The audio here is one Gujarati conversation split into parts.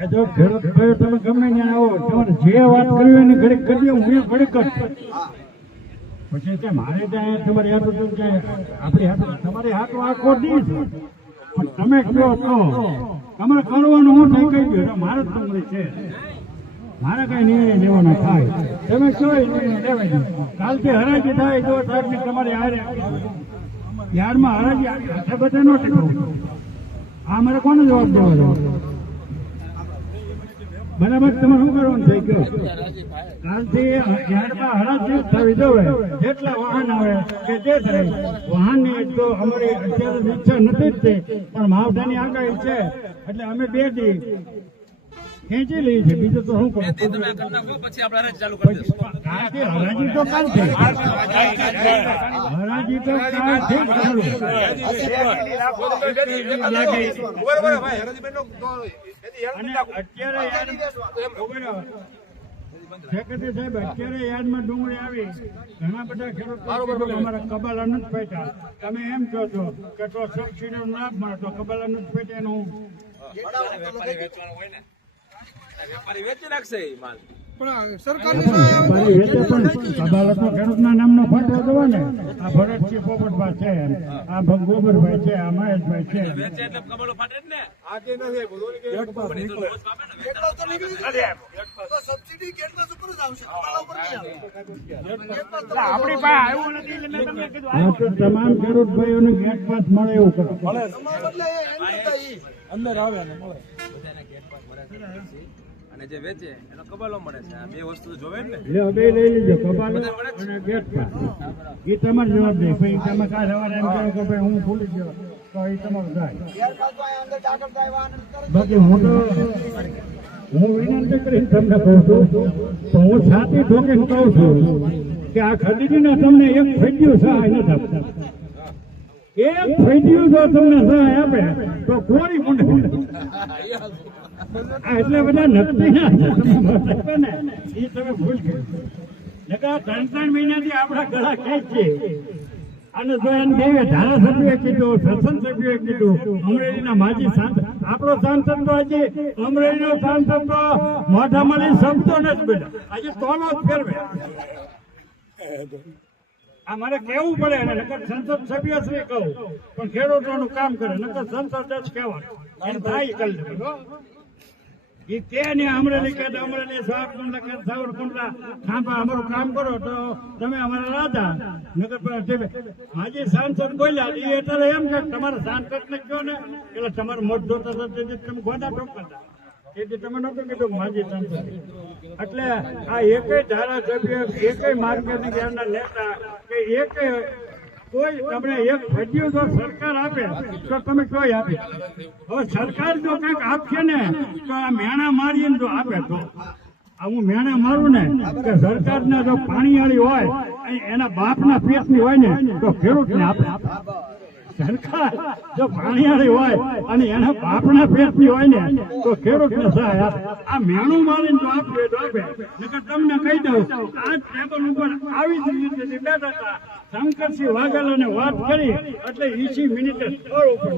જો ખેડૂત ભાઈઓ તમે ગમે ત્યાં આવો તમારે જે વાત કરવી હોય એની ઘડીક કરી દઉં હું ઘડીક કરતો પછી ત્યાં મારે ત્યાં તમારી હાથું આપણી હાથું તમારી હાથું આખો દી છે પણ તમે કહો તો તમારે કરવાનું હું થઈ કહી ગયો મારે જ તમારી છે મારે કઈ નિર્ણય લેવાનો થાય તમે કયો નિર્ણય લેવાય કાલથી હરાજી થાય જો સાહેબ તમારી હારે યારમાં હરાજી હાથે બધા નો ટેકવું આ મારે કોને જવાબ દેવો છો બરાબર તમારે શું કરવાનું થઈ ગયો કાલથી યાર્ડમાં હરાજી થવી જોઈએ જેટલા વાહન આવે કે જે થાય વાહનની તો અમારી અત્યારે ઈચ્છા નથી જ તે પણ માવઠાની આગાહી છે એટલે અમે 2 દી ખેંચી લઈએ છીએ બીજું તો શું કરું હરાજી તો કાલથી હરાજી તો કાલથી અને અત્યારે સેક્રેટરી સાહેબ અત્યારે યાર્ડમાં ડુંગળી આવી ઘણા બધા ખેડૂતો અમારા કબાલા નથી પેટા તમે એમ કહો છો કે તો સબસિડીનો લાભ મળે તો કબાલા નથી પેટા એનું વેપારી વેચી નાખશે માલ પણ સરકારની કબાલતનો ખેડૂતના નામનો ફંડ જોવો ને આ ભરતસિંહ પોપટભાઈ છે આ ગોબરભાઈ છે આ મહેશભાઈ છે વેચે એટલે કબડો ફાટે જ ને આજે નથી સબસિડી ગેટ પાસ ઉપર જ આવશે કબાલા ઉપર નહીં આવે આપણી પાસે આવ્યું નથી એટલે મેં તમને કીધું તમામ ખેડૂત ભાઈઓને ગેટ પાસ મળે એવું કરો અંદર આવે ને મળે બધાને ગેટ પાસ મળે અને જે વેચે એનો કબાલો મળે છે આ બે વસ્તુ જોવે ને લે બે લઈ લીજો કબાલો અને ગેટ પાસ એ તમારો જવાબ દે ભાઈ તમે કાલ સવારે એમ કહો કે ભાઈ હું ભૂલી ગયો તો એ તમારું થાય બાકી હું વિનંતી કરીને તમને કહું છું તો હું છાતી ઠોકીને કહું છું કે આ ખરીદીને તમને એક ફેડ્યું સહાય નથી આપતા એક ફેડ્યું જો તમને સહાય આપે તો કોરી મુંડે એટલે બધા નક્કી ના ને એ તમે ભૂલ કરી 3 મહિનાથી આપણા ગળા ખેંચ છે અને જો એમ કહીએ ધારાસભ્યોએ કીધું શાસન સભ્યોએ કીધું અમરેલીના માજી સાંસદ આપણો સાંસદ તો આજે અમરેલીનો સાંસદ તો મોઢા મળી શબ્દો નથી બધા આજે તોલો જ ફેરવે આ મારે કેવું પડે અને નકર સંસદ સભ્ય શ્રી કહું પણ ખેડૂતોનું કામ કરે નકર સંસદ જ કહેવાનું એને થાય કરી લે એ કે ને અમરેલી કે અમરેલી સાવરકુંડલા કે સાવરકુંડલા ખાંભા અમારું કામ કરો તો તમે અમારા રાજા નગર હાજી સાંસદ બોલ્યા એ એટલે એમ કે તમારા સાંસદ ને કહો ને એટલે તમારું મોટ જોતા તમે ગોદા ઠોકતા તેથી તમે નતું કીધું માજી સાંસદ એટલે આ એકેય ધારાસભ્ય એકેય માર્કેટિંગ યાર્ડના નેતા કે એકેય કોઈ તમને એક ફેડ્યું જો સરકાર આપે તો તમે કોઈ આપે હવે સરકાર જો કંઈક આપશે ને તો આ મેણા મારીને જો આપે તો આ હું મેણા મારું ને કે સરકારને જો પાણીવાળી હોય એના બાપના પેટની હોય ને તો ખેડૂતને આપે સરકાર જો પાણીવાળી હોય અને એના બાપના પેટની હોય ને તો ખેડૂતને સહાય આપે આ મેણું મારીને જો આપે તો આપે નકર તમને કહી દઉં આ ટેબલ ઉપર આવી જ રીતે બેઠા હતા શંકરસિંહ વાઘેલાને વાત કરી એટલે 20 મિનિટે સ્થળ ઉપર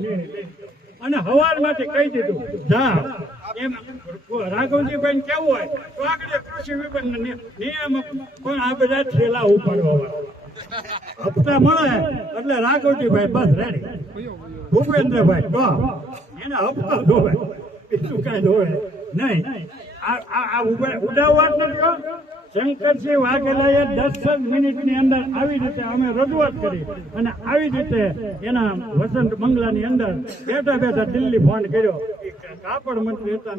અને હવારમાંથી કહી દીધું જા એમ રાઘવજીભાઈ કેવું હોય તો આગળ કૃષિ વિભાગના નિયામક પણ આ બધા થેલા ઉપાડવા હપ્તા મળે એટલે રાઘવજીભાઈ બસ રેડી ભૂપેન્દ્રભાઈ તો એને હપ્તા જોવે બીજું કઈ જોવે નહીં આ ઉડાવવા નથી શંકરસિંહ વાઘેલાએ 10 મિનિટની અંદર આવી રીતે અમે રજૂઆત કરી અને આવી રીતે એના વસંત બંગલાની અંદર બેઠા બેઠા દિલ્હી ફોન કર્યો કાપડ મંત્રી હતા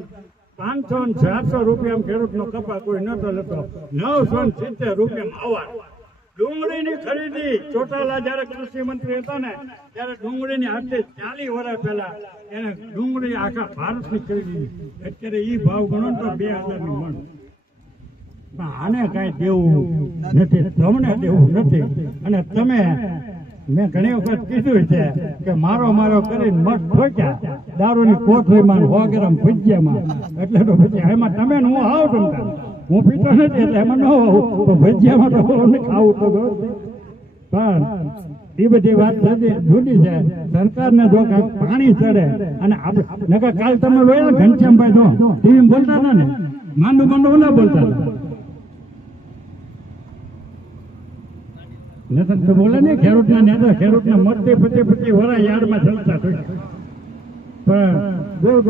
500 ને 400 રૂપિયા ખેડૂતનો કપા કોઈ નતો લેતો 970 રૂપિયા અવાર ડુંગળીની ખરીદી ચોટાલા જયારે કૃષિ મંત્રી હતા ને ત્યારે ડુંગળીની હાથે 40 વર્ષ પહેલા એને ડુંગળી આખા ભારતની ખરીદી અત્યારે એ ભાવ ગણો તો 2000 ની મણ આને કઈ દેવું નથી તમને દેવું નથી અને તમે મેં ઘણી વખત કીધું છે કે મારો કરીને મત ઠોક્યા દારૂની કોથળીમાં વગેરેમાં ભજીયામાં એટલે તો પછી એમાં તમે હું આવો તમતા હું પીતો નથી એટલે એમાં ન આવું તો ભજીયામાં તો ખાવું તો પણ એ બધી વાત જુદી છે. સરકારને જો કાંઈક પાણી ચડે અને આપણે નકર કાલ તમે જોયા ને ઘનશ્યામભાઈ જો ટીવી બોલતા હતા ને માંડું ના બોલતા હતા. નતર તો બોલે ને ખેડૂતના નેતા ખેડૂતના મત 25 વરા યાર્ડમાં ચાલતા હોય. પણ ગોળ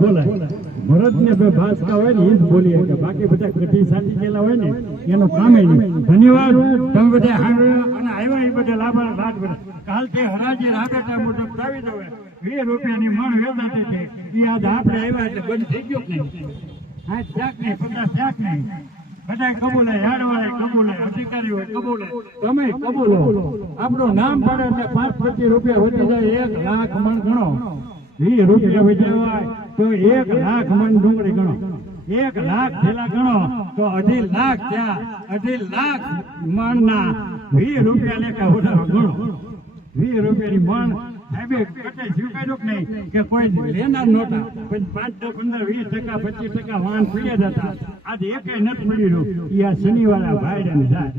બોલાય. ભરતને બે ભાષા હોય ને એ જ બોલીએ કે બાકી બધા કઢી સાચી ગયેલા હોય ને એનું કામ નહીં. ધન્યવાદ તમે બધા સાંભળ્યા અને આવ્યા એ બધા લાભાર રાત બધા કાલથી હરાજી રાબેટા મુજબ લાવી દો. 20 રૂપિયાની મણ વેચાતી છે એ આજ આપણે આવ્યા એટલે બંધ થઈ ગયો નહીં. હા શાક નહીં 50 શાક નહીં બધા કબૂલે યાર્ડવાળા કબૂલે અધિકારીઓ કબૂલે તમે કબૂલો. આપણું નામ પડે એટલે 5-25 રૂપિયા વધી જાય 1 લાખ મણ ગણો. 20 રૂપિયા વધ્યા તો 1 લાખ મણ ડુંગળી ગણો. 1 લાખ થેલા ગણો તો 2.5 લાખ થયા. 2.5 લાખ મણ ના 20 રૂપિયા લેખા ઉડાડો ગણો. 20 રૂપિયાની મણ સાહેબે કટે સ્વીકાર્યો કે નહીં કે કોઈ લેનાર નહોતા. પણ 5, 10, 15, 20%, 25% વાહન પીડ્યા હતા. આજે એકેય નથી મળી રહ્યું. એ આ શનિવારે ભાઈડાને જાય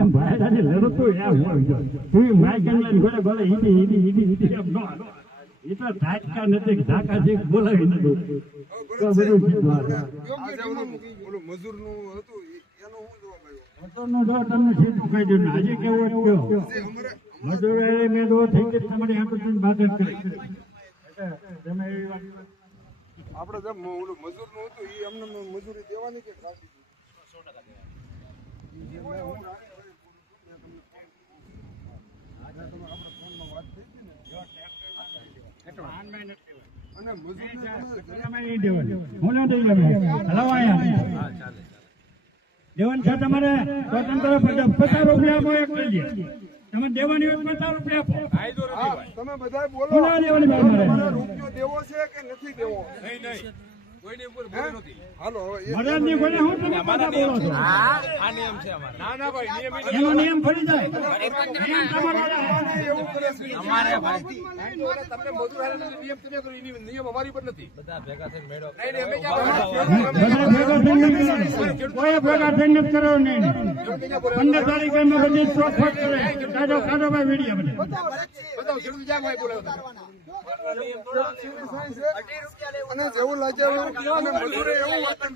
એમ ભાઈડાને લડતું એમ હોય. તું માઇકની ગોળે ગોળે ઈડી એમ ન હાલો. એ તો ધાટકા નથી ધાકા જે બોલાવી નથી તો બધું મજૂરનું હતું એનો શું જવાબ આવ્યો? મજૂરનું જો તમને સીધું કહી દઉં આજે કેવું હતું મજૂર મેં દો થઈ ગઈ તમારી આંખોથી વાત જ કરી. તમે એવી વાત આપણે જેમ ઓલું મજૂરનું હતું એ અમને મજૂરી દેવાની કે ખાસી? અને દેવન છે તમારે સ્વતંત્ર 50 રૂપિયા આપો. એક લઈ તમે દેવાની હોય 50 રૂપિયા આપો. તમે બધા બોલો રૂપિયો દેવો છે કે નથી દેવો? કોઈની ઉપર બોલી નથી. હાલો મદદની કોઈને હું તમે પાછા બોલો છો? આ નિયમ છે અમારો. ના ના ભાઈ નિયમ એનો નિયમ ફરી જાય. નિયમ તમારો એવું કરે છે અમારે ભાઈ તમને મજૂર હારે નિયમ તમે કરો નિયમ અમારી પર નથી. બધા ભેગા થઈને મેળો કોઈ ભેગા થઈને નથી કરો નહીં. 15 તારીખે બધી ચોખવટ કરે. કાઢો ભાઈ વિડીયો બધે બતાવો ખેડૂત જ્યાં ભાઈ બોલાવો અને જેવું લાગે અને મજૂરે એવું વર્તન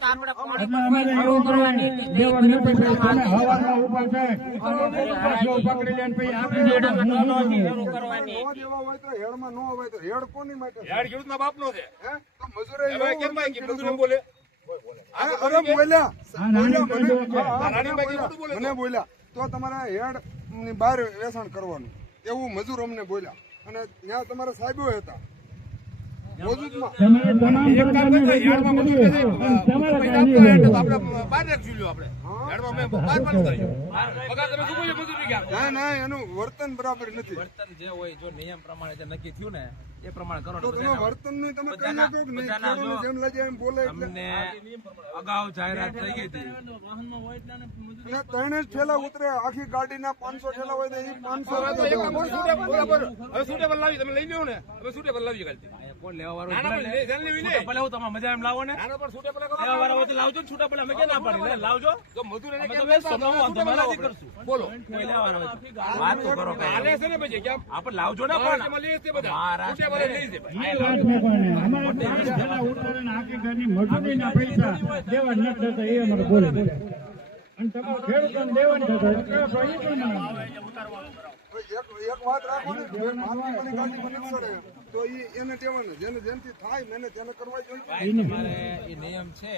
અમારે એવું કરવાની દેવા નથી પડે. તમે હવારમાં ઉપર છે પાછો પકડી લે પછી આપી દે. નો દેવા હોય તો હેડમાં નો હોય તો હેડ કોની માટે? યાર ખેડૂતના બાપનો છે. હે તો મજૂરે હવે કેમ ભાઈ કે મજૂર એમ બોલે? અરે બોલ્યા રાણીભાઈ કેમ બોલે? મને બોલ્યા તો તમારે હેડ ની બહાર વેચાણ કરવાનું એવું મજૂર અમને બોલ્યા. અને ત્યાં તમારા સાહેબો હતા મોજૂદમાં. તમારે તમામ પ્રકારની યાર્ડમાં મજૂર છે. તમારે આપણે બહાર રાખી લ્યો આપણે. યાર્ડમાં મેં બહાર બંધ કર્યું. પગાર તમે શું બોલે મજૂરી ક્યાં? ના એનું વર્તન બરાબર નથી. વર્તન જે હોય જો નિયમ પ્રમાણે જે નક્કી થયું ને એ પ્રમાણે કરો. તો તમે વર્તન નું તમે કહી નાખો કે નહીં ખેડૂતને જેમ લાગે એમ બોલે એટલે. અમને અગાઉ જાહેરાત થઈ ગઈ હતી. અને 3 જ ઠેલા ઉતરે આખી ગાડીના 500 ઠેલા હોય તો એ 500 હવે સુટેબલ લાવી તમે લઈ લ્યો ને. હવે સુટેબલ લાવી કાલથી. કોણ લેવા વાળો ભલે હું તમારે મજા એમ લાવો ને. લેવા વાળો હોય તો લાવજો ને સુટેબલ. અમે ક્યાં ના પાડી લાવજો. તો મજૂર એને કેમ કરશું? બોલો કોઈ લેવા વાળો હોય વાત તો કરો. આલે છે ને પછી કેમ આપણે લાવજો ને પણ મહારાષ્ટ્ર લઈ દે ભાઈ. અમારે 5 જણા ઉતારે ને આખી ઘરની મજૂરીના પૈસા દેવા નથી થતા એ અમારે બોલે. અને તમારે ખેડૂતોને દેવાની થતા એક વાત રાખો ને માનવી ગાડી બની સડે તો એને કહેવાનું જેને જેનથી થાય મહેનત એને કરવા જોઈએ. તમારે એ નિયમ છે.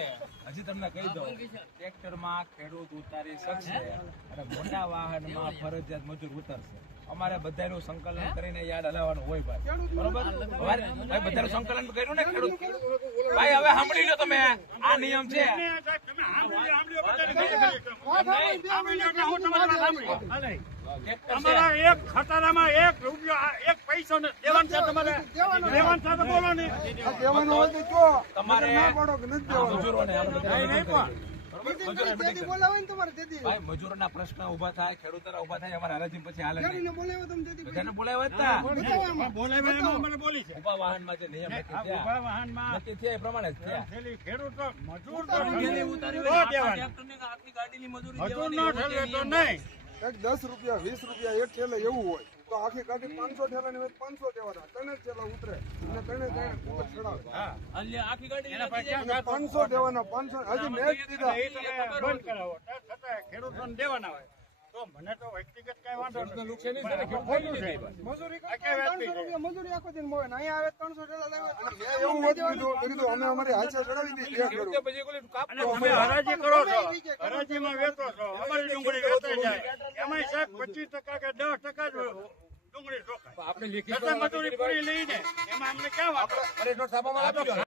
હજી તમને કહી દઉં ટ્રેક્ટરમાં ખેડૂત ઉતારી શકશે અને મોટા વાહનમાં ફરજિયાત મજૂર ઉતરશે. અમારે બધાનું સંકલન કરીને યાદ હલાવવાનું હોય ભાઈ. બરોબર ભાઈ બધાનું સંકલન કર્યું ને ખેડૂત ભાઈ. હવે સાંભળી લો તમે આ નિયમ છે. તમારા એક ખટારામાં 1 રૂપિયો 1 પૈસો દેવાનું છે. તમારે દેવાનું છે તો બોલો ને. દેવાનું હોય તો જો તમારે ના પાડો કે નથી દેવાનું. મજૂરોને ભાઈ મજૂરોના પ્રશ્ન ઉભા થાય ખેડૂતોના ઉભા થાય અમારા હરાજી પછી હાલે બધાને બોલાવ્યા હતા. બોલી છે ઉભા વાહનમાં જે નિયમ નક્કી થયા એ પ્રમાણે જ થયા. ખેડૂતો મજૂર તો મજૂર નો ઠેલે તો નહીં. એક 10 રૂપિયા 20 રૂપિયા એક ઠેલે એવું હોય તો આખી ગાડી 500 ઠેલાની હોય 500 દેવાના, 3 ઠેલા ઉતરે અને 3 ઉપર ચડાવે. આખી ગાડી એના પાસે ક્યાં અને 500 દેવાના, 500 હજી મેં જ દીધા. એ તમે બંધ કરાવો છતાં ખેડૂતોને દેવાના હોય તો મને તો વ્યક્તિગત કઈ વાંધો નથી. મજૂરી આ ક્યાં વાત થઈ 300 રૂપિયા મજૂરી આખો દિન મળે ને અહીંયા આવે 300 ઠેલા લાવ્યા. અને મેં એવું હોત કીધું અમે અમારી હાથે ચડાવી દીધી એક કરોડ. પછી કોઈ કાપ અને તમે હરાજી કરો છો, હરાજીમાં વેચો છો, અમારી ડુંગળી વેચાઈ જાય એમાંય સાહેબ 25% કે 10% જ ડુંગળી રોકાય. આપણે લેખિત છતાં મજૂરી પૂરી લઈને એમાં અમને ક્યાં વાંધો? છાપામાં આપી દો.